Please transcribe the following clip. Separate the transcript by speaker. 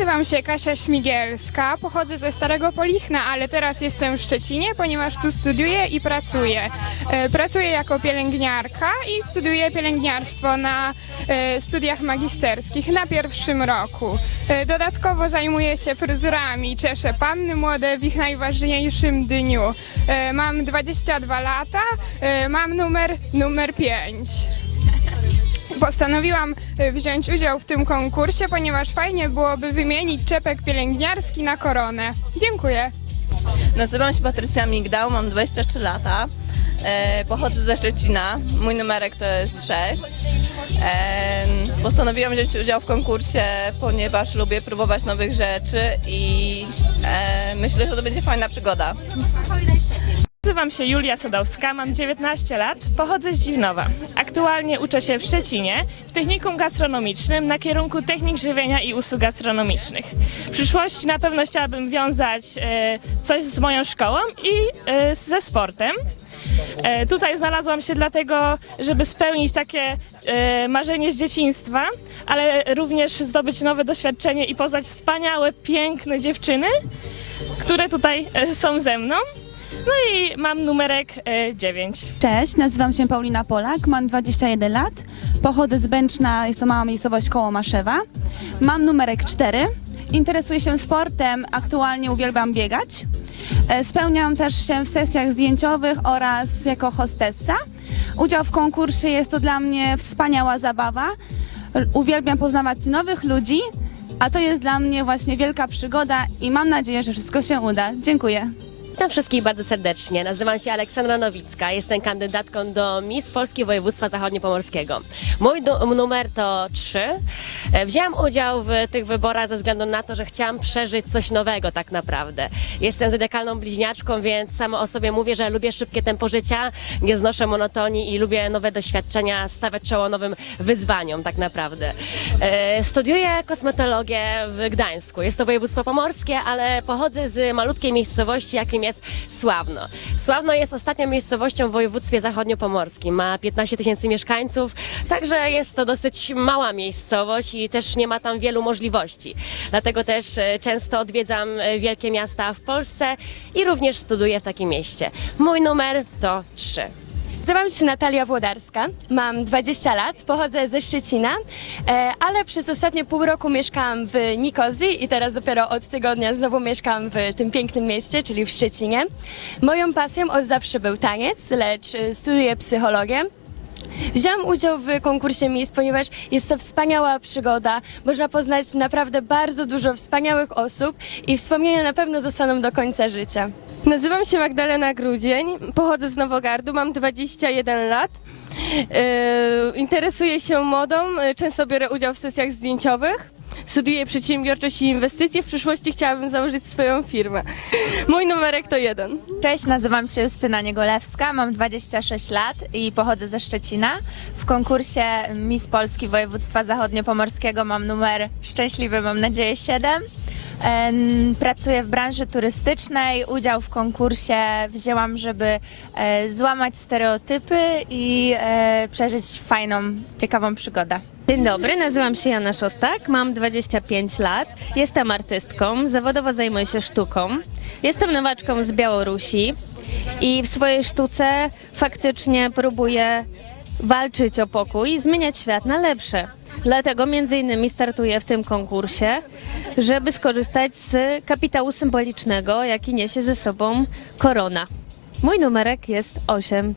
Speaker 1: Nazywam się Kasia Śmigielska, pochodzę ze Starego Polichna, ale teraz jestem w Szczecinie, ponieważ tu studiuję i pracuję. E, Pracuję jako pielęgniarka i studiuję pielęgniarstwo na e, studiach magisterskich na pierwszym roku. E, Dodatkowo zajmuję się fryzurami, czeszę panny młode w ich najważniejszym dniu. Mam 22 lata, mam numer, numer 5. Postanowiłam y, wziąć udział w tym konkursie, ponieważ fajnie byłoby wymienić czepek pielęgniarski na koronę. Dziękuję.
Speaker 2: Nazywam się Patrycja Migdał, mam 23 lata. E, pochodzę ze Szczecina. Mój numerek to jest 6. E, postanowiłam wziąć udział w konkursie, ponieważ lubię próbować nowych rzeczy i e, myślę, że to będzie fajna przygoda.
Speaker 3: Nazywam się Julia Sadowska, mam 19 lat, pochodzę z Dziwnowa. Aktualnie uczę się w Szczecinie w technikum gastronomicznym na kierunku technik żywienia i usług gastronomicznych. W przyszłości na pewno chciałabym wiązać e, coś z moją szkołą i e, ze sportem. E, tutaj znalazłam się dlatego, żeby spełnić takie e, marzenie z dzieciństwa, ale również zdobyć nowe doświadczenie i poznać wspaniałe, piękne dziewczyny, które tutaj e, są ze mną. No i mam numerek e, 9.
Speaker 4: Cześć, nazywam się Paulina Polak, mam 21 lat, pochodzę z Bęczna, jest to mała miejscowość koło Maszewa. Mam numerek 4, interesuję się sportem, aktualnie uwielbiam biegać. E, Spełniam też się w sesjach zdjęciowych oraz jako hostessa. Udział w konkursie jest to dla mnie wspaniała zabawa. Uwielbiam poznawać nowych ludzi, a to jest dla mnie właśnie wielka przygoda i mam nadzieję, że wszystko się uda. Dziękuję.
Speaker 5: Witam wszystkich bardzo serdecznie. Nazywam się Aleksandra Nowicka. Jestem kandydatką do Miss Polski Województwa Zachodniopomorskiego. Mój numer to 3. E, Wzięłam udział w tych wyborach ze względu na to, że chciałam przeżyć coś nowego tak naprawdę. Jestem zedekalną bliźniaczką, więc samo o sobie mówię, że lubię szybkie tempo życia, nie znoszę monotonii i lubię nowe doświadczenia, stawiać czoło nowym wyzwaniom tak naprawdę. E, Studiuję kosmetologię w Gdańsku. Jest to województwo pomorskie, ale pochodzę z malutkiej miejscowości, jakim jest Sławno. Sławno jest ostatnią miejscowością w województwie zachodniopomorskim. Ma 15 tysięcy mieszkańców, także jest to dosyć mała miejscowość i też nie ma tam wielu możliwości. Dlatego też e, często odwiedzam e, wielkie miasta w Polsce i również studiuję w takim mieście. Mój numer to 3.
Speaker 6: Nazywam się Natalia Włodarska, mam 20 lat, pochodzę ze Szczecina, e, ale przez ostatnie pół roku mieszkałam w Nikozji i teraz dopiero od tygodnia znowu mieszkam w tym pięknym mieście, czyli w Szczecinie. Moją pasją od zawsze był taniec, lecz studiuję psychologię. Wziąłam udział w konkursie Miss, ponieważ jest to wspaniała przygoda. Można poznać naprawdę bardzo dużo wspaniałych osób i wspomnienia na pewno zostaną do końca życia.
Speaker 7: Nazywam się Magdalena Grudzień, pochodzę z Nowogardu, mam 21 lat. Yy, interesuję się modą, yy, często biorę udział w sesjach zdjęciowych. Studiuję przedsiębiorczość i inwestycje. W przyszłości chciałabym założyć swoją firmę. Mój numerek to jeden.
Speaker 8: Cześć, nazywam się Justyna Niegolewska, mam 26 lat i pochodzę ze Szczecina. W konkursie Miss Polski Województwa Zachodniopomorskiego mam numer szczęśliwy, mam nadzieję 7. Em, Pracuję w branży turystycznej. Udział w konkursie wzięłam, żeby e, złamać stereotypy i e, przeżyć fajną, ciekawą przygodę.
Speaker 9: Dzień dobry, nazywam się Jana Szostak, mam 25 lat, jestem artystką, zawodowo zajmuję się sztuką. Jestem nowaczką z Białorusi i w swojej sztuce faktycznie próbuję walczyć o pokój i zmieniać świat na lepsze. Dlatego między innymi startuję w tym konkursie, żeby skorzystać z kapitału symbolicznego, jaki niesie ze sobą korona. Mój numerek jest 8.